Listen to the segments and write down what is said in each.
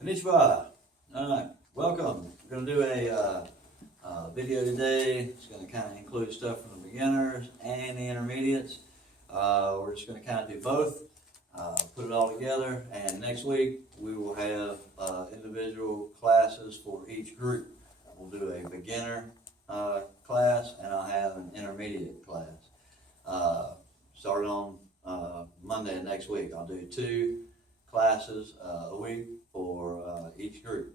Konnichiwa. All right, welcome. We're going to do a video today. It's going to kind of include stuff from the beginners and the intermediates. We're just going to kind of do both, put it all together, and next week we will have individual classes for each group. We'll do a beginner class, and I'll have an intermediate class. Starting on Monday of next week, I'll do 2 classes a week for each group.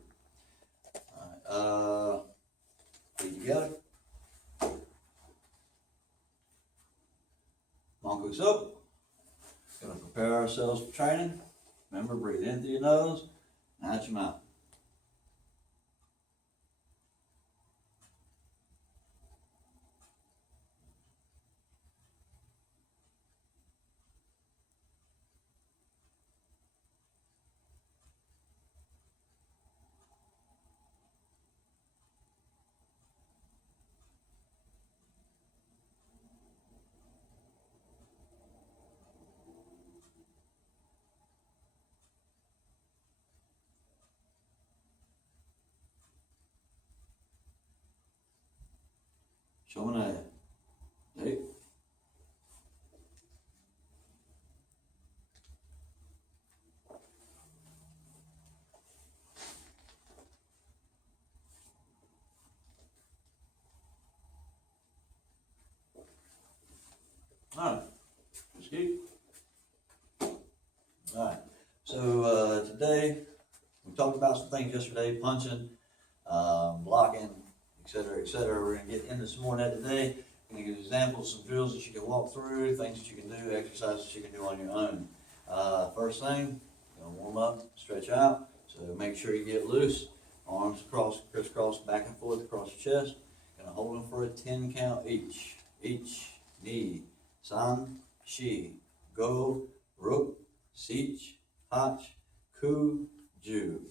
All right, feet together. Wansoo. Gonna prepare ourselves for training. Remember, breathe in through your nose and out your mouth. Show me that. Hey. All right, let's keep. All right, so today we talked about some things yesterday: punching, blocking, etc., etc. We're going to get into some more of that today. I'm going to give examples, some drills that you can walk through, things that you can do, exercises you can do on your own. First thing, you're going to warm up, stretch out. So make sure you get loose. Arms across, crisscross, back and forth across your chest. Going to hold them for a 10 count each. Each, knee, san, shi, go, ruk, sich, hach, ku, ju.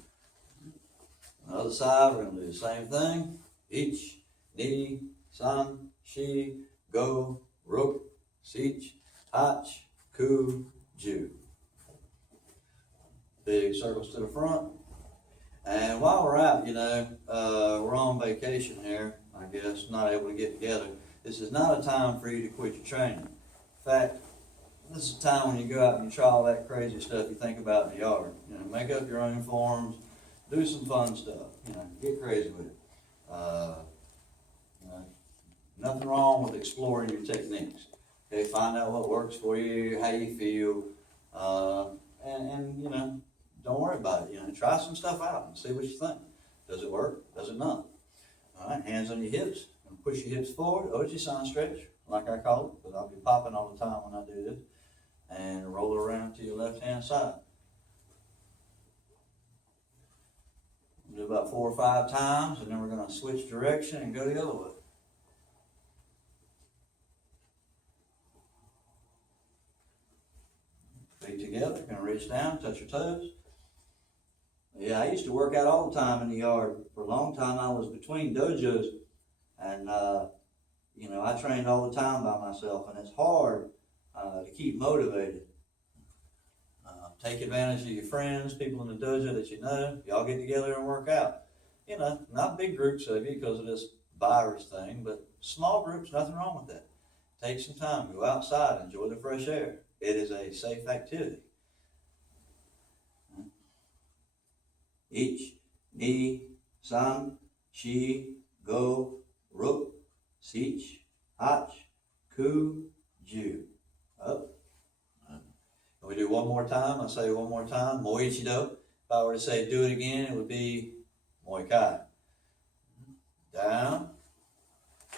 On the other side, we're going to do the same thing. Ich, ni, san, shi, go, ruk, sich, hach, ku, ju. Big circles to the front. And while we're out, we're on vacation here, I guess, not able to get together. This is not a time for you to quit your training. In fact, this is a time when you go out and you try all that crazy stuff you think about in the yard. Make up your own forms, do some fun stuff, get crazy with it. Nothing wrong with exploring your techniques. Okay, find out what works for you, how you feel, and don't worry about it. Try some stuff out and see what you think. Does it work? Does it not? All right, hands on your hips, and push your hips forward. Oji-san stretch, like I call it, because I'll be popping all the time when I do this. And roll it around to your left-hand side. Do about 4 or 5 times, and then we're going to switch direction and go the other way. Feet together, going to reach down, touch your toes. Yeah, I used to work out all the time in the yard. For a long time, I was between dojos, and I trained all the time by myself, and it's hard to keep motivated. Take advantage of your friends, people in the dojo that you know. Y'all get together and work out. Not big groups of you because of this virus thing, but small groups, nothing wrong with that. Take some time, go outside, enjoy the fresh air. It is a safe activity. Ich, ni, san, shi, go, ruk, sich, hach, ku, ju. Up. And we do one more time. I say one more time. Moichido. If I were to say do it again, it would be Muay Kai. Down.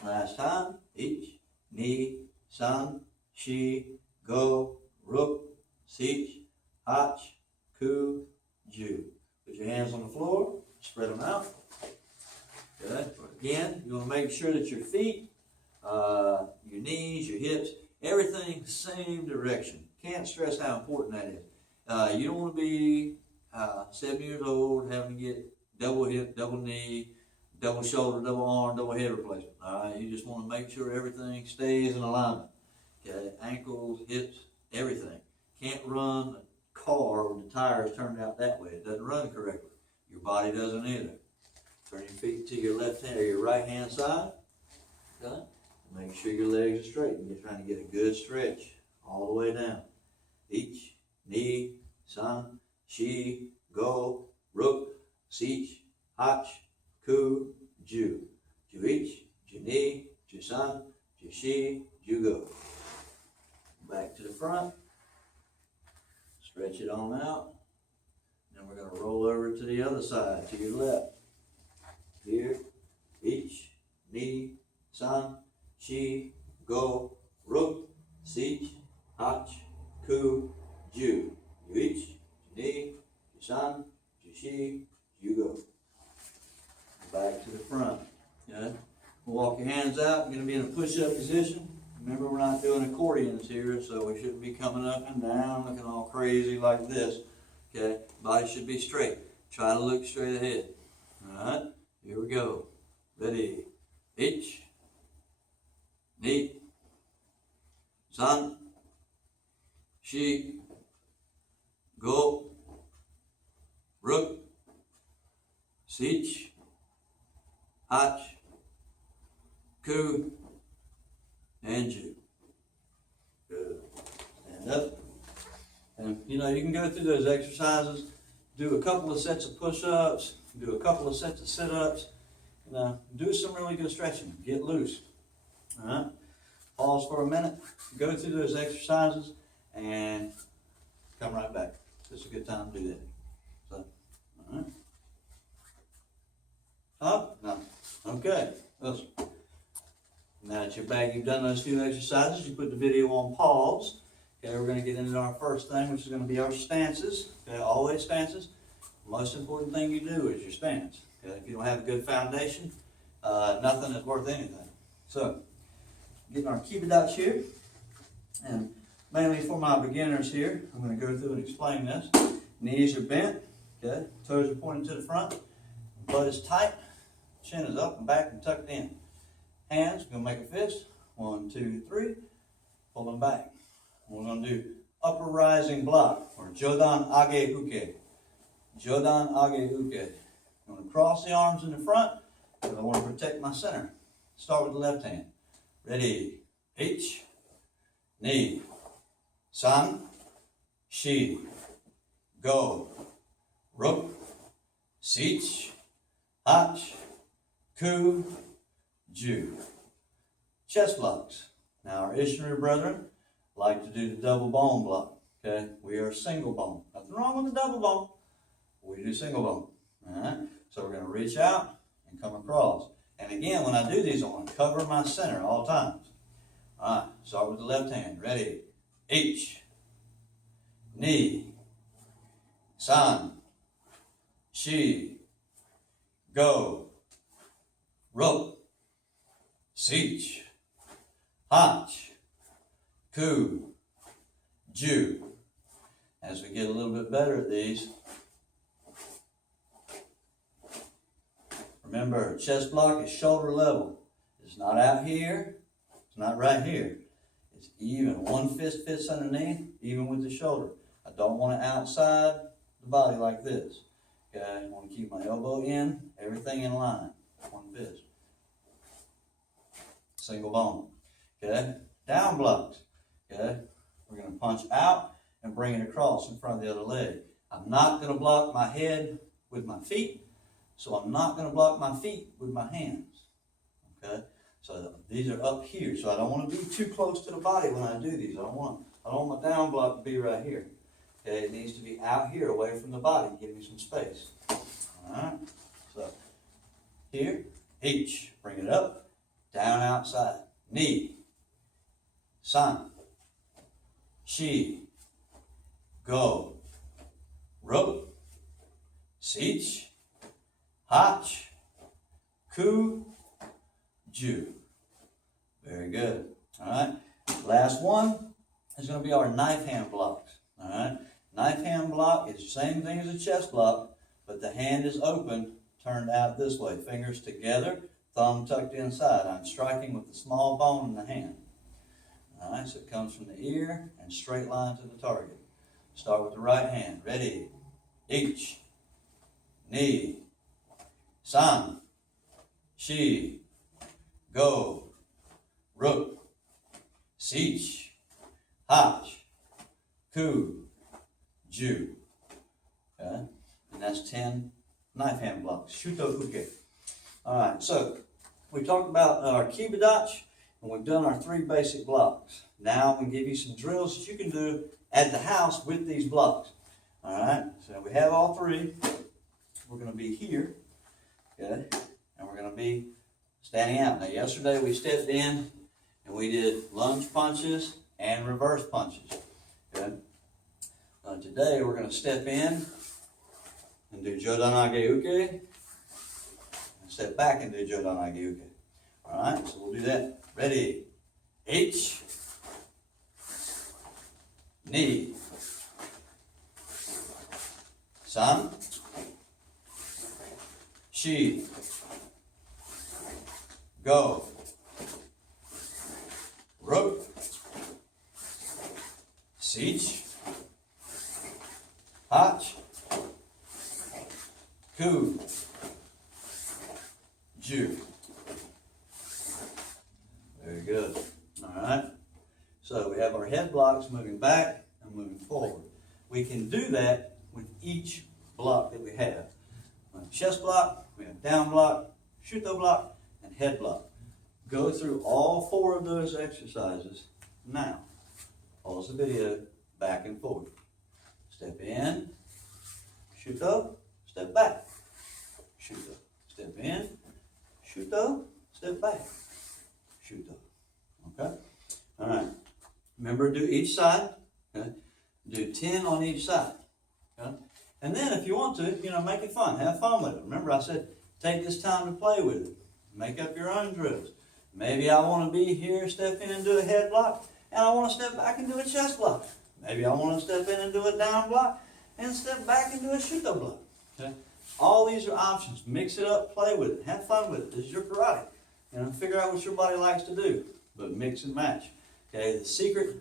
Last time. Ich, ni, san, shi, go, ruk, sich, hach, ku, ju. Put your hands on the floor. Spread them out. Good. Again, you want to make sure that your feet, your knees, your hips, everything same direction. Can't stress how important that is. You don't want to be 7 years old having to get double hip, double knee, double shoulder, double arm, double head replacement. All right, you just want to make sure everything stays in alignment. Okay, ankles, hips, everything. Can't run a car with the tires turned out that way. It doesn't run correctly. Your body doesn't either. Turn your feet to your left hand or your right hand side. Okay? Make sure your legs are straight. You're trying to get a good stretch all the way down. Ich, ni, san, shi, go, ruk, sich, hach, ku, ju. Ju ich, ju ni, ju san, ju shi, ju go. Back to the front. Stretch it on out. Then we're going to roll over to the other side, to your left. Here, ich, ni, san, shi, go, ruk, sich, hach, ku, ju. Ju ich, ju ni, ju san, ju shi, ju go. Back to the front. Okay? Walk your hands out. You're going to be in a push-up position. Remember, we're not doing accordions here, so we shouldn't be coming up and down, looking all crazy like this. Okay? Body should be straight. Try to look straight ahead. All right? Here we go. Ready. Ich, ni, san, shi, go, ruk, sich, hach, ku, and ju. Good. Stand up. And you know, you can go through those exercises, do a couple of sets of push-ups, do a couple of sets of sit-ups, and do some really good stretching. Get loose. All right? Pause for a minute, go through those exercises, and come right back. This is a good time to do that. So, all right. Up? No. Okay. Listen. Now that you're back, you've done those few exercises, you put the video on pause. Okay, we're going to get into our first thing, which is going to be our stances. Okay, always stances. The most important thing you do is your stance. Okay, if you don't have a good foundation, nothing is worth anything. So, getting our cupid dots here, and mainly for my beginners here, I'm going to go through and explain this. Knees are bent, okay, toes are pointed to the front, butt is tight, chin is up and back and tucked in. Hands, we're going to make a fist. 1, 2, 3. Pull them back. We're going to do upper rising block, or Jodan Age Uke. Jodan Age Uke. I'm going to cross the arms in the front because I want to protect my center. Start with the left hand. Ready. Ich, ni, san, shi, go, ruk, sich, hach, ku, ju. Chest blocks. Now our Ishmael brethren like to do the double bone block. Okay, we are single bone. Nothing wrong with the double bone. We do single bone. All right. So we're going to reach out and come across. And again, when I do these, I want to cover my center all times. All right. Start with the left hand. Ready. Ich, ni, san, shi, go, ruk, sich, hach, ku, ju. As we get a little bit better at these, remember, chest block is shoulder level. It's not out here. It's not right here. It's even. One fist fits underneath, even with the shoulder. I don't want it outside the body like this. Okay, I want to keep my elbow in, everything in line. One fist. Single bone. Okay, down blocks. Okay, we're going to punch out and bring it across in front of the other leg. I'm not going to block my head with my feet, so I'm not going to block my feet with my hands. Okay, so these are up here, so I don't want to be too close to the body when I do these. I don't want my down block to be right here. Okay, it needs to be out here, away from the body. Give me some space. All right, so here, H, bring it up, down outside, ni, san, shi, go, ruk, sich, hach, ku, ju. Very good. All right. Last one is going to be our knife hand blocks. All right. Knife hand block is the same thing as a chest block, but the hand is open, turned out this way. Fingers together, thumb tucked inside. I'm striking with the small bone in the hand. All right. So it comes from the ear and straight line to the target. Start with the right hand. Ready. Ich, Ni, San, Shi, Go, Ruk, Sich, Hach, Ku, Ju. Okay? And that's 10 knife hand blocks. Shuto uke. Alright, so we talked about our kibidach, and we've done our 3 basic blocks. Now I'm going to give you some drills that you can do at the house with these blocks. Alright, so we have all 3. We're going to be here, okay, and we're going to be standing out. Now yesterday we stepped in and we did lunge punches and reverse punches. Okay. Today we're going to step in and do jodanage uke, and step back and do jodanage uke. Alright, so we'll do that. Ready? H, Ni, San, Shi, Go, Ruk, Sich, Hach, Ku, Ju. Very good. All right. So we have our head blocks moving back and moving forward. We can do that with each block that we have. Chest block, we have down block, shuto block, and head block. Go through all 4 of those exercises now. Pause the video, back and forth. Step in, shuto, step back, shuto. Step in, shuto, step back, shuto. Okay? All right. Remember, do each side. Okay? Do 10 on each side. Okay? And then if you want to, make it fun. Have fun with it. Remember, I said, take this time to play with it. Make up your own drills. Maybe I want to be here, step in and do a head block, and I want to step back and do a chest block. Maybe I want to step in and do a down block, and step back and do a shuto block. Okay? All these are options. Mix it up, play with it, have fun with it. This is your karate. Figure out what your body likes to do, but mix and match. Okay? The secret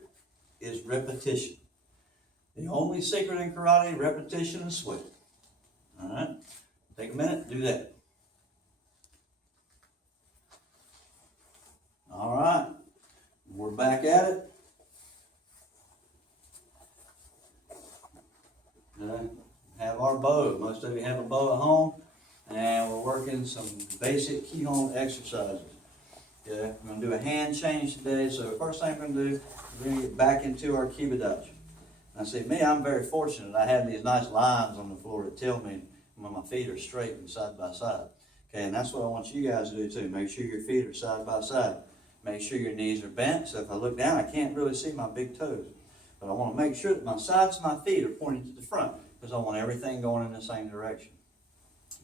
is repetition. The only secret in karate, repetition and sweat. All right? Take a minute, do that. All right. We're back at it. Have our bow. Most of you have a bow at home. And we're working some basic kihon exercises. Okay? We're going to do a hand change today. So the first thing we're going to do, we're going to get back into our kibidachi. Now see, me, I'm very fortunate. I have these nice lines on the floor that tell me when my feet are straight and side by side. Okay, and that's what I want you guys to do too. Make sure your feet are side by side. Make sure your knees are bent. So if I look down, I can't really see my big toes. But I want to make sure that my sides of my feet are pointing to the front because I want everything going in the same direction.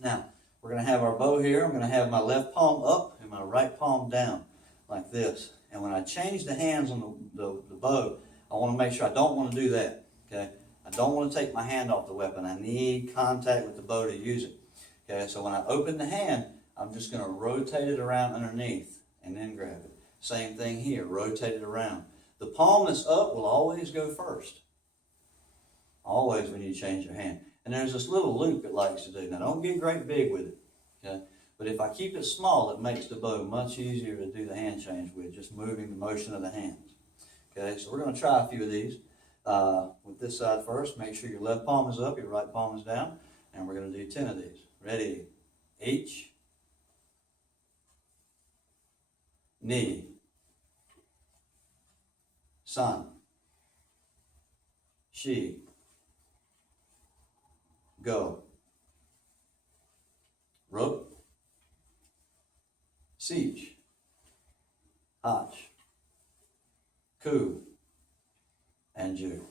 Now, we're going to have our bow here. I'm going to have my left palm up and my right palm down like this. And when I change the hands on the bow, I want to make sure I don't want to do that. Okay? I don't want to take my hand off the weapon. I need contact with the bow to use it. Okay? So when I open the hand, I'm just going to rotate it around underneath and then grab it. Same thing here. Rotate it around. The palm that's up will always go first. Always when you change your hand. And there's this little loop it likes to do. Now don't get great big with it. Okay? But if I keep it small, it makes the bow much easier to do the hand change with, just moving the motion of the hands. Okay, so we're going to try a few of these. With this side first, make sure your left palm is up, your right palm is down, and we're going to do 10 of these. Ready? H, Ni, San, Shi, Go, Ruk, Sich, Hach, Ku, and Ju.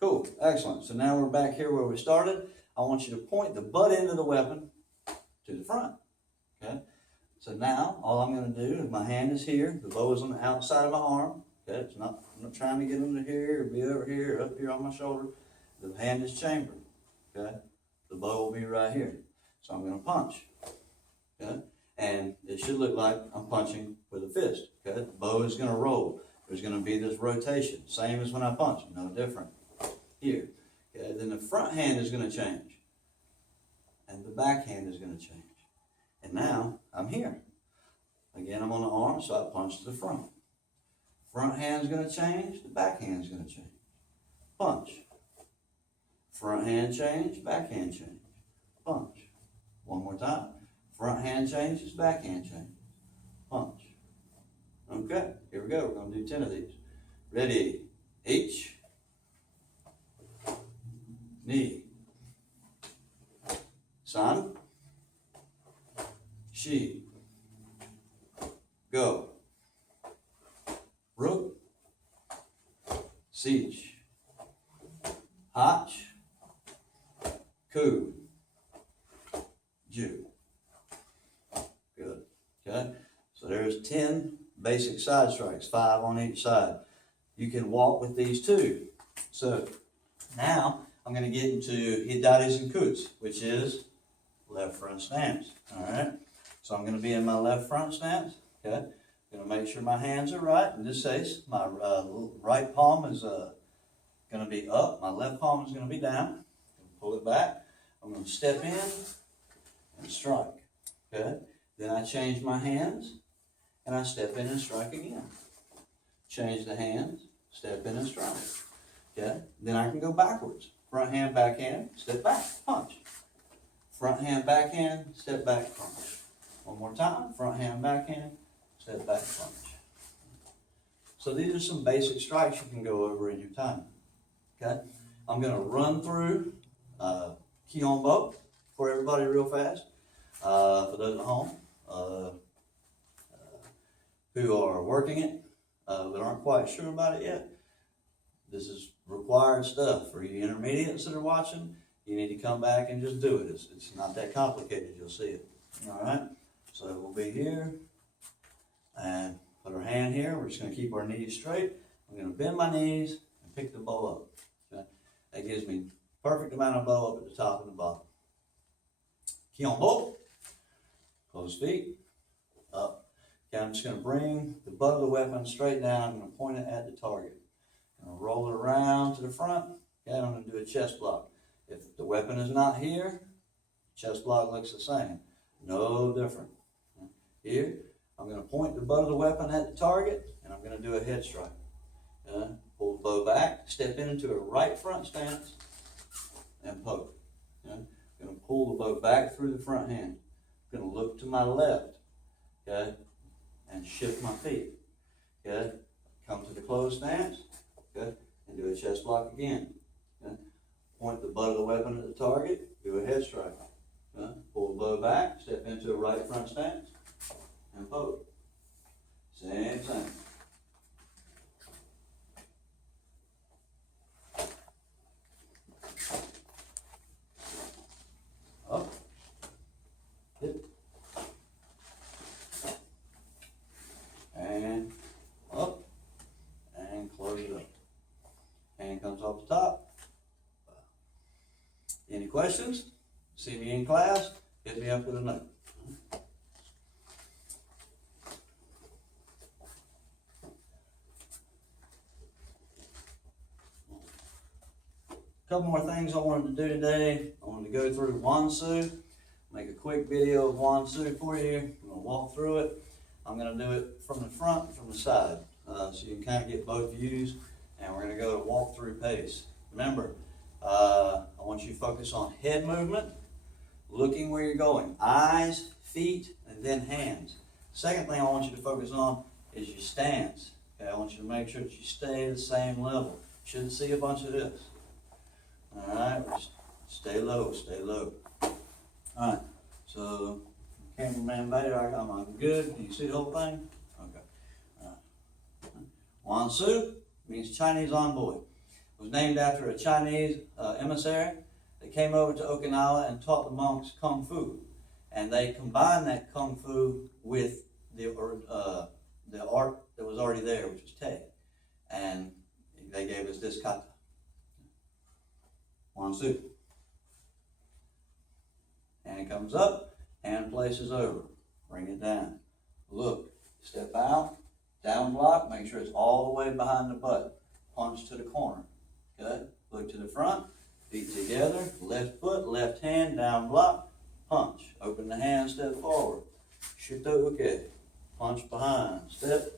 Cool, excellent. So now we're back here where we started. I want you to point the butt end of the weapon to the front. Okay? So now all I'm going to do is my hand is here. The bow is on the outside of my arm. Okay? I'm not trying to get under here or be over here or up here on my shoulder. The hand is chambered. Okay? The bow will be right here. So I'm going to punch. Okay? And it should look like I'm punching with a fist. Okay? The bow is going to roll. There's going to be this rotation. Same as when I punch. No different. Here. Okay? Then the front hand is going to change. and the backhand is going to change. And now I'm here. Again, I'm on the arm, so I punch to the front. Front hand's going to change, the backhand's going to change. Punch. Front hand change, backhand change. Punch. One more time. Front hand changes, backhand changes. Punch. Okay, here we go. We're going to do 10 of these. Ready. H. Knee. San. Shi. Go. Rook. Siege. Hach. Ku. Ju. Good. Okay. So there's 10 basic side strikes, 5 on each side. You can walk with these too. So now I'm going to get into Hidaris and Kuts, which is left front stance. All right. So I'm going to be in my left front stance. Okay. I'm going to make sure my hands are right. In this case, my right palm is going to be up. My left palm is going to be down. Pull it back. I'm going to step in and strike. Okay. Then I change my hands and I step in and strike again. Change the hands, step in and strike. Okay. Then I can go backwards. Front hand, backhand, step back, punch. Front hand, backhand, step back, punch. One more time. Front hand, backhand, step back, punch. So these are some basic strikes you can go over in your time. Okay. I'm going to run through Kyombo for everybody real fast. For those at home who are working it but aren't quite sure about it yet, this is required stuff. For you intermediates that are watching, you need to come back and just do it. It's not that complicated. You'll see it. All right. So we'll be here and put our hand here. We're just going to keep our knees straight. I'm going to bend my knees and pick the bow up. Okay? That gives me perfect amount of bow up at the top and the bottom. Kyombo. Close feet. Up. Okay, I'm just going to bring the butt of the weapon straight down. I'm going to point it at the target. I'm going to roll it around to the front. Okay, I'm going to do a chest block. If the weapon is not here, chest block looks the same. No different. Here, I'm going to point the butt of the weapon at the target, and I'm going to do a head strike. Pull the bow back, step into a right front stance, and poke. I'm going to pull the bow back through the front hand. I'm going to look to my left, okay, and shift my feet. Okay, come to the closed stance, okay, and do a chest block again. Okay? Point the butt of the weapon at the target, do a head strike. Okay? Pull the bow back, step into a right front stance, and poke. Same thing. Up, hit, and up, and close it up. Hand comes off the top. Any questions? See me in class, hit me up with a note. A couple more things I wanted to do today. I wanted to go through Wansoo, make a quick video of Wansoo for you. I'm going to walk through it. I'm going to do it from the front and from the side, so you can kind of get both views, and we're going to go to walk through pace. Remember, I want you to focus on head movement, looking where you're going, eyes, feet, and then hands. Second thing I want you to focus on is your stance. Okay, I want you to make sure that you stay at the same level. You shouldn't see a bunch of this. All right, stay low, stay low. All right, so cameraman Vader, I'm good. Can you see the whole thing? Okay. All right. Wansoo means Chinese envoy. It was named after a Chinese emissary that came over to Okinawa and taught the monks Kung Fu. And they combined that Kung Fu with the art that was already there, which was Te. And they gave us this Kata. Wansoo. Hand comes up, hand places over. Bring it down. Look, step out, down block, make sure it's all the way behind the butt. Punch to the corner. Okay? Look to the front, feet together, left foot, left hand, down block, punch. Open the hand, step forward. Shuto uke. Punch behind, step.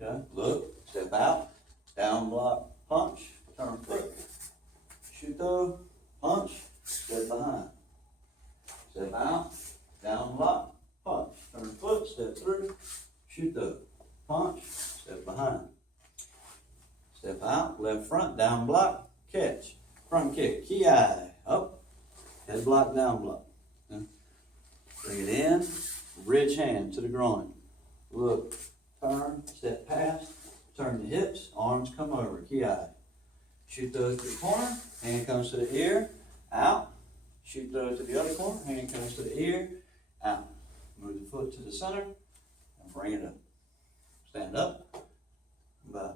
Okay, look, step out. Down block, punch, turn foot. Shuto, punch, step behind. Step out, down block, punch, turn foot, step through. Shuto, punch, step behind. Step out, left front, down block, catch. Front kick, ki, up. Head block, down block. Okay. Bring it in, ridge hand to the groin. Look, turn, step past, turn the hips, arms come over, ki. Shoot those to the corner, hand comes to the ear, out. Shoot those to the other corner, hand comes to the ear, out. Move the foot to the center and bring it up. Stand up, back.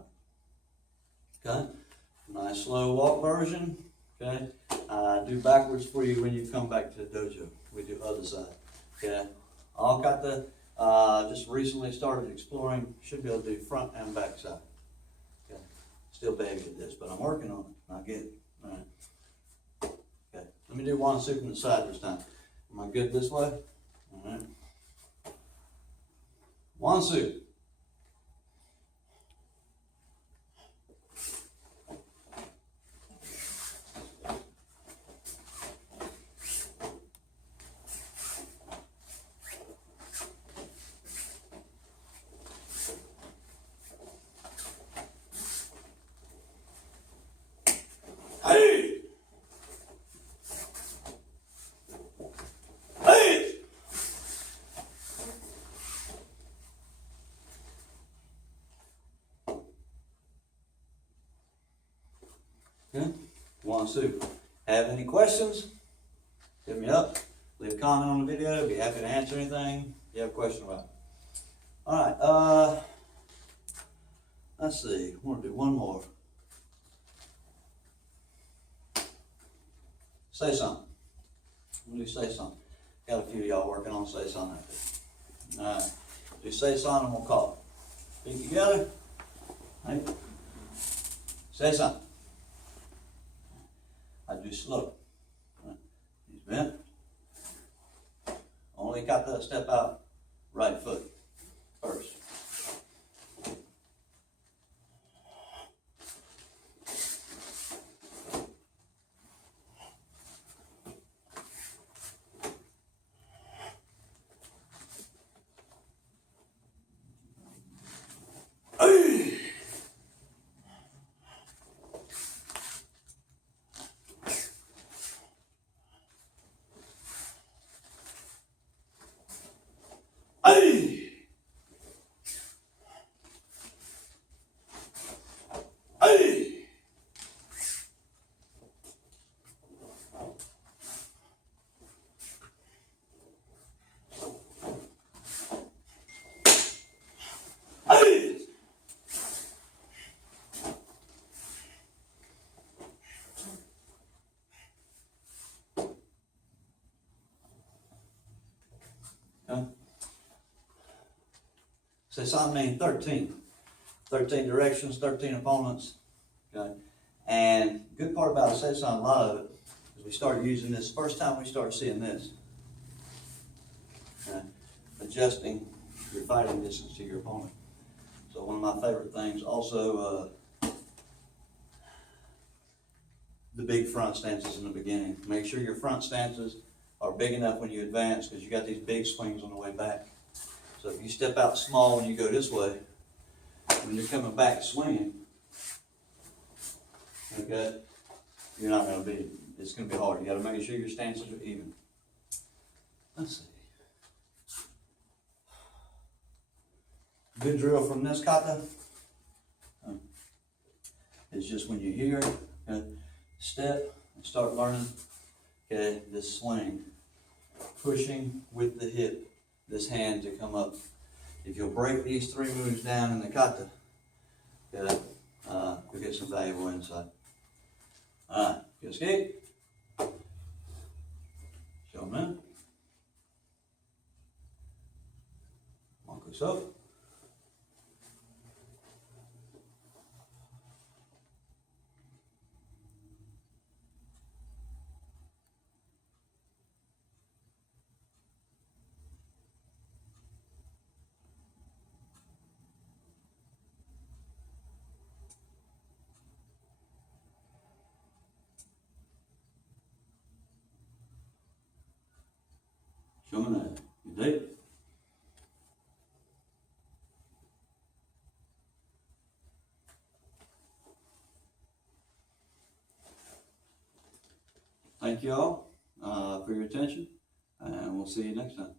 Okay, nice slow walk version. Okay, do backwards for you when you come back to the dojo. We do other side. Okay, all Kata, just recently started exploring, should be able to do front and back side. Okay, still baby at this, but I'm working on it. I get it. All right. Okay, let me do Wansoo from the side this time. Am I good this way? All right. Wansoo. Hey! Hey! Okay, Wansoo. Have any questions? Hit me up. Leave a comment on the video. Be happy to answer anything you have a question about. All right, let's see. I want to do one more. Say something. I'm gonna do say something. Got a few of y'all working on say something. All right. Do say something and we'll call it. Feet together. Right. Say something. I do slow. Right. He's bent. Only got that step out right foot first. Seisan means 13. 13 directions, 13 opponents. Okay. And the good part about a Seisan, a lot of it, is we started using this, first time we started seeing this. Okay. Adjusting your fighting distance to your opponent. So one of my favorite things, also the big front stances in the beginning. Make sure your front stances are big enough when you advance, because you got these big swings on the way back. So if you step out small when you go this way, when you're coming back swinging, okay, you're not going to be, it's going to be hard. You got to make sure your stances are even. Let's see. Good drill from this kata is just when you hear, okay, step and start learning, okay, this swing, pushing with the hip, this hand to come up. If you'll break these three moves down in the kata, okay, you'll get some valuable insight. All right, good skate. Show them in. One goes up. Showing that. You dig? Thank you all for your attention, and we'll see you next time.